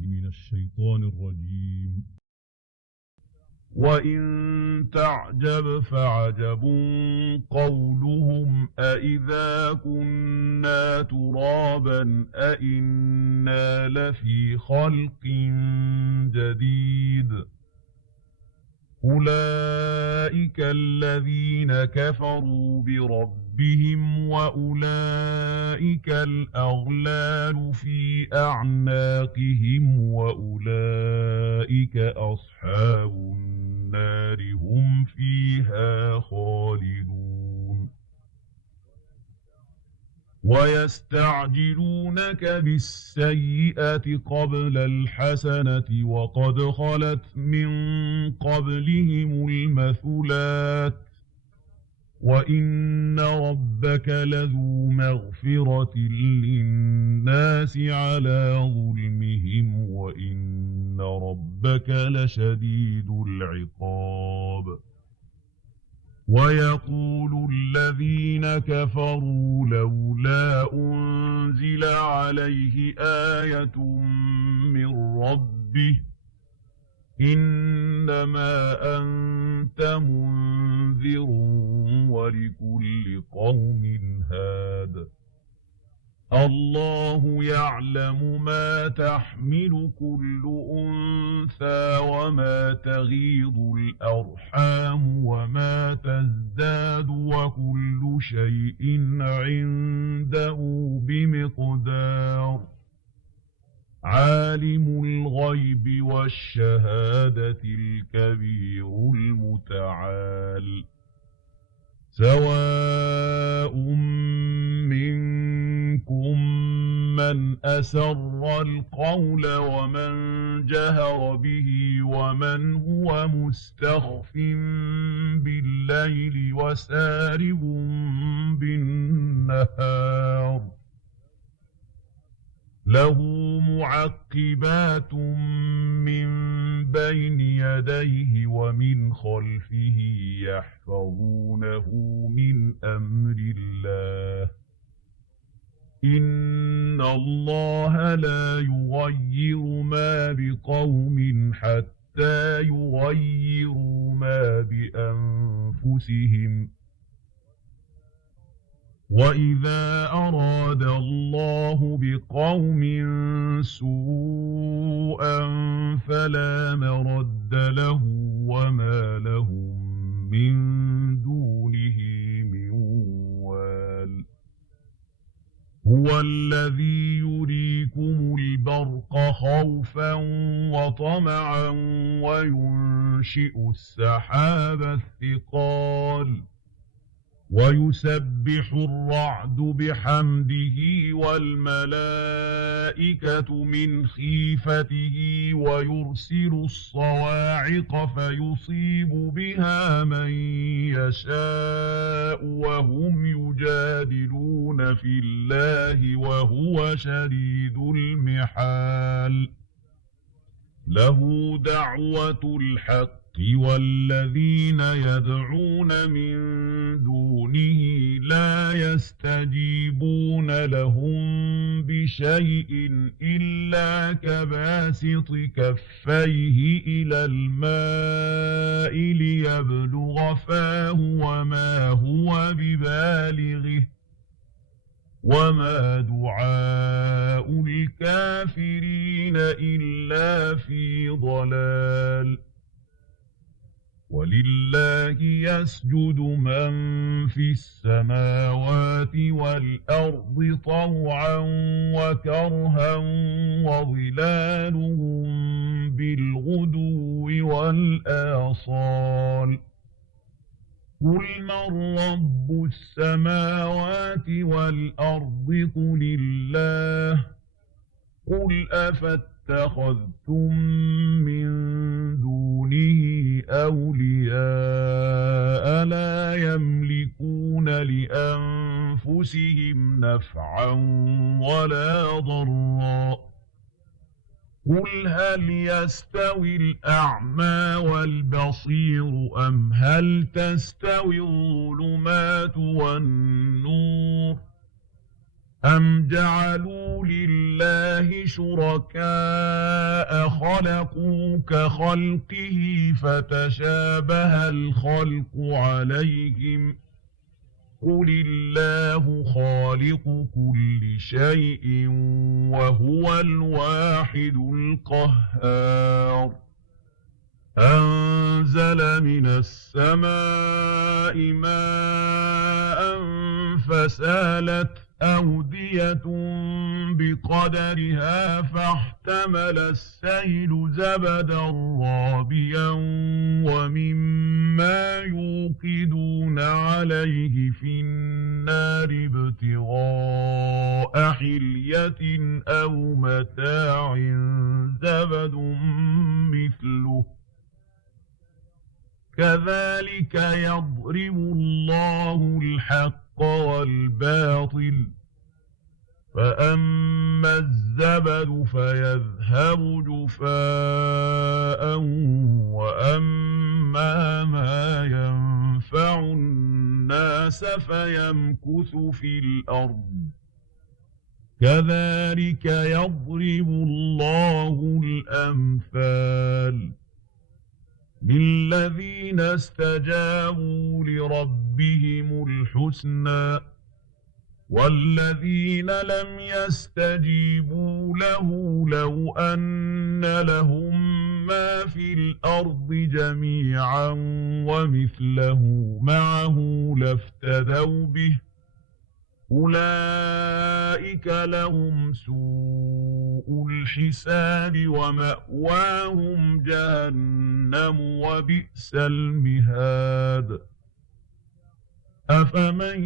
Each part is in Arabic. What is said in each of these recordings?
من الشيطان الرجيم. وإن تعجب فعجب قولهم أإذا كنا ترابا أإنا لفي خلق جديد أولئك الذين كفروا بربهم وأولئك الأغلال في أعناقهم وأولئك أصحاب النار هم فيها خالدون ويستعجلونك بالسيئة قبل الحسنة وقد خلت من قبلهم المثلات وإن ربك لذو مغفرة للناس على ظلمهم وإن ربك لشديد العقاب ويقول الذين كفروا لولا أنزل عليه آية من ربه إنما أنت منذر ولكل قوم هاد الله يعلم ما تحمل كل أنثى وما تغيض الأرحام وما تزداد وكل شيء عنده بمقدار عالم الغيب والشهادة الكبير المتعال سواء منكم من أسر القول ومن جهر به ومن هو مستخف بالليل وسارب بالنهار له معقبات من بين يديه ومن خلفه يحفظونه من أمر الله إن الله لا يغير ما بقوم حتى يغيروا ما بأنفسهم وإذا أراد الله بقوم سوءا فلا مرد له وما لهم من دونه من وال هو الذي يريكم البرق خوفا وطمعا وينشئ السحاب الثقال ويسبح الرعد بحمده والملائكة من خيفته ويرسل الصواعق فيصيب بها من يشاء وهم يجادلون في الله وهو شديد المحال له دعوة الحق والذين يدعون من دونه لا يستجيبون لهم بشيء إلا كباسط كفيه إلى الماء ليبلغ فاه وما هو ببالغه وما دعاء الكافرين إلا في ضلال ولله يسجد من في السماوات والأرض طوعا وكرها وظلالهم بالغدو والآصال قل من رب السماوات والأرض قل الله قل أفاتخذتم من دونه أولياء لا يملكون لأنفسهم نفعا ولا ضرا قل هل يستوي الأعمى والبصير أم هل تستوي الظلمات والنور أَمْ جَعَلُوا لِلَّهِ شُرَكَاءَ خَلَقُوا كَخَلْقِهِ فَتَشَابَهَ الْخَلْقُ عَلَيْهِمْ ۚ قُلِ اللَّهُ خَالِقُ كُلِّ شَيْءٍ وَهُوَ الْوَاحِدُ الْقَهَّارُ أَنزَلَ مِنَ السَّمَاءِ مَاءً فَسَالَتْ أَوْدِيَةٌ بِقَدَرِهَا فَاحْتَمَلَ السَّيْلُ زَبَدًا رَّابِيًا وَمِمَّا يُوقِدُونَ عَلَيْهِ فِي النَّارِ ابْتِغَاءَ حِلْيَةٍ أَوْ مَتَاعٍ زَبَدٌ مِّثْلُهُ كَذَلِكَ يَضْرِبُ اللَّهُ الْحَقَّ وَالْبَاطِلَ فَأَمَّا الزَّبَدُ فَيَذْهَبُ جُفَاءً وَأَمَّا مَا يَنفَعُ النَّاسَ فَيَمْكُثُ فِي الْأَرْضِ كَذَلِكَ يَضْرِبُ اللَّهُ الْأَمْثَالَ لِلَّذِينَ اسْتَجَابُوا لِرَبِّهِمُ الْحُسْنَىٰ وَالَّذِينَ لَمْ يَسْتَجِيبُوا لَهُ لَوْ أَنَّ لَهُم مَّا فِي الْأَرْضِ جَمِيعًا وَمِثْلَهُ مَعَهُ لَافْتَدَوْا بِهِ أُولَٰئِكَ لَهُمْ سُوءُ الْحِسَابِ وَمَأْوَاهُمْ جَهَنَّمُ وَبِئْسَ الْمِهَادُ أَفَمَن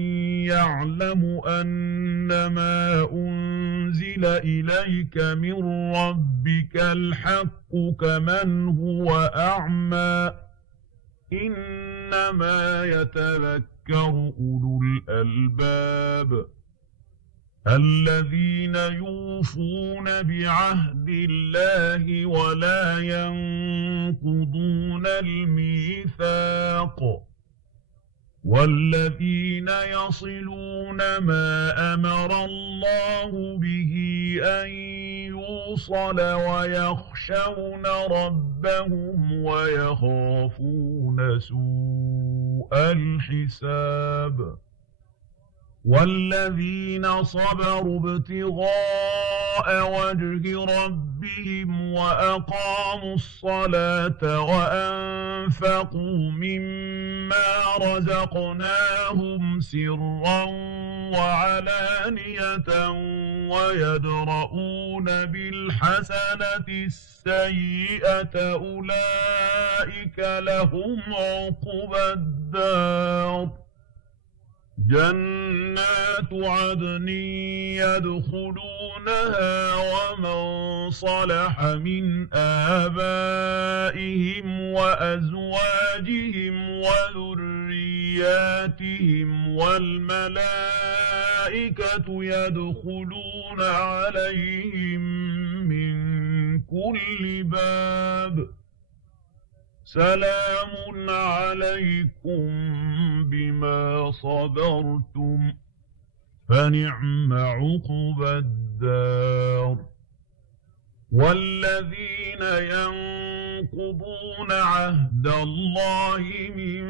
يَعْلَمُ أَنَّمَا أُنزِلَ إِلَيْكَ مِن رَّبِّكَ الْحَقُّ كَمَنْ هُوَ أَعْمَىٰ إِنَّمَا يَتَذَكَّرُ أُولُو الْأَلْبَابِ الَّذِينَ يُوفُونَ بِعَهْدِ اللَّهِ وَلَا يَنقُضُونَ الْمِيثَاقَ وَالَّذِينَ يَصِلُونَ مَا أَمَرَ اللَّهُ بِهِ أَن يُوصَلَ وَيَخْشَوْنَ رَبَّهُمْ وَيَخَافُونَ سُوءَ الْحِسَابِ وَالَّذِينَ صَبَرُوا ابْتِغَاءَ وَجْهِ رَبِّهِمْ وَأَقَامُوا الصَّلَاةَ وَأَنفَقُوا مِمَّا رَزَقْنَاهُمْ سِرًّا وَعَلَانِيَةً وَيَدْرَءُونَ بِالْحَسَنَةِ السَّيِّئَةَ أُولَٰئِكَ لَهُمْ عُقْبَى الدَّارِ جَنَّاتُ عَدْنٍ يَدْخُلُونَهَا وَمَن صَلَحَ مِنْ آبَائِهِمْ وَأَزْوَاجِهِمْ وَذُرِّيَّاتِهِمْ وَالْمَلَائِكَةُ يَدْخُلُونَ عَلَيْهِم مِّن كُلِّ بَابٍ سَلَامٌ عَلَيْكُم بِمَا صَبَرْتُمْ فَنِعْمَ عُقْبَى الدَّارِ وَالَّذِينَ يَنقُضُونَ عَهْدَ اللَّهِ مِن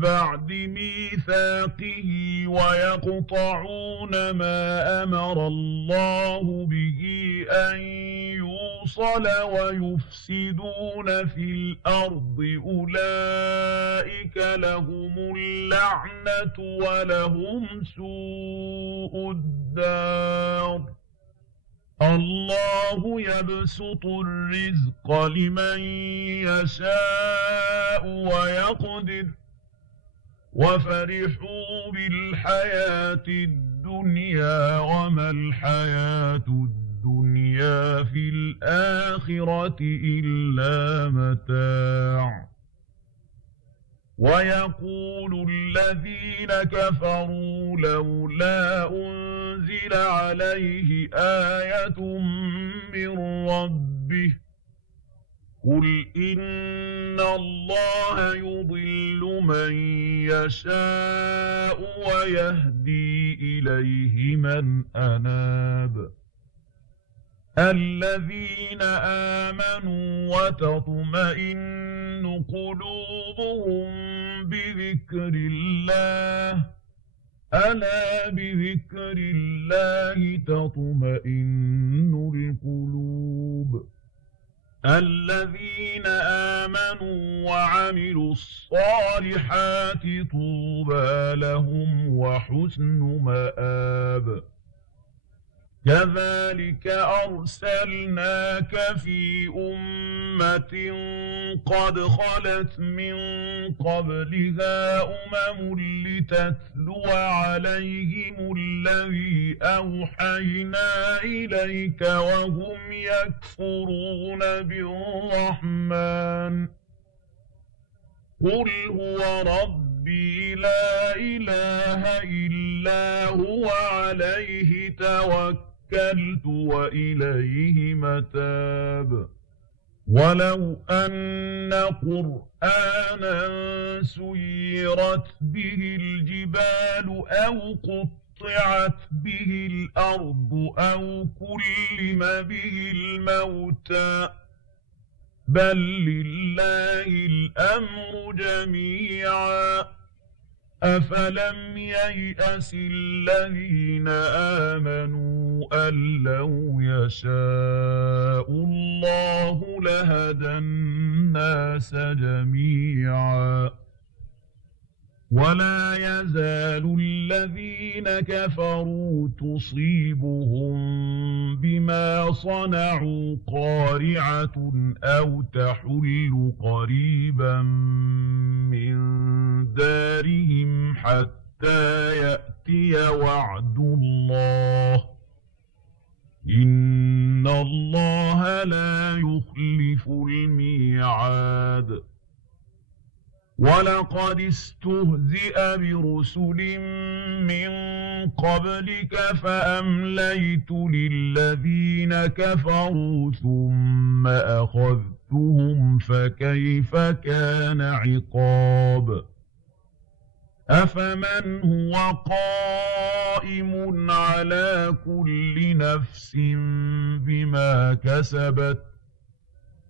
بَعْدِ مِيثَاقِهِ وَيَقْطَعُونَ مَا أَمَرَ اللَّهُ بِهِ أَن يُوصَلَ وَيُفْسِدُونَ فِي الْأَرْضِ أُولَٰئِكَ لَهُمُ اللَّعْنَةُ وَلَهُمْ سُوءُ الدَّارِ اللَّهُ يَبْسُطُ الرِّزْقَ لِمَن يَشَاءُ وَيَقْدِرُ وَفَرِحُوا بِالْحَيَاةِ الدُّنْيَا وَمَا الْحَيَاةُ الدُّنْيَا فِي الْآخِرَةِ إِلَّا مَتَاعٌ وَيَقُولُ الَّذِينَ كَفَرُوا لَوْلَا أُنزِلَ عَلَيْهِ آيَةٌ مِّن رَّبِّهِ قُلْ إِنَّ اللَّهَ يُضِلُّ مَن يشاء ويهدي إليه من أناب الذين آمنوا وتطمئن قلوبهم بذكر الله ألا بذكر الله تطمئن القلوب الذين آمنوا وعملوا الصالحات طوبى لهم وحسن مآب كذلك أرسلناك في أمة قد خلت من قبلها لتتلو عليهم الذي أوحينا إليك وهم يكفرون بالرحمن قل هو ربي لا إله إلا هو عليه توكلت وإليه متاب ولو أن قرآنا سيرت به الجبال أو قطعت به الأرض أو كلم به الموتى بل لله الأمر جميعا أفلم ييأس الذين آمنوا أن لو يشاء الله لهدى الناس جميعا ولا يزال الذين كفروا تصيبهم بما صنعوا قارعة أو تحل قريبا من دارهم حتى يأتي وعد الله إن الله لا يخلف الميعاد ولقد استهزئ برسل من قبلك فأمليت للذين كفروا ثم أخذتهم فكيف كان عقاب أفمن هو قائم على كل نفس بما كسبت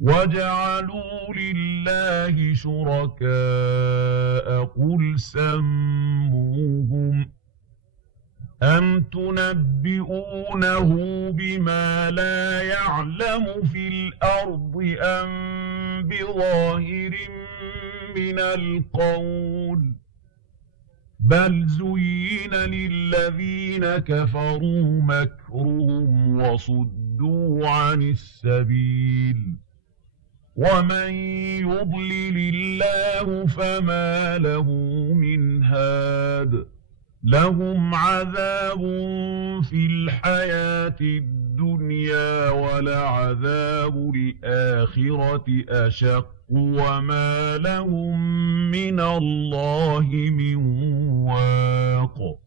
وجعلوا لله شركاء قل سموهم أم تنبئونه بما لا يعلم في الأرض أم بظاهر من القول بل زين للذين كفروا مكرهم وصدوا عن السبيل ومن يضلل الله فما له من هاد لهم عذاب في الحياة الدنيا ولعذاب الآخرة أشق وما لهم من الله من واق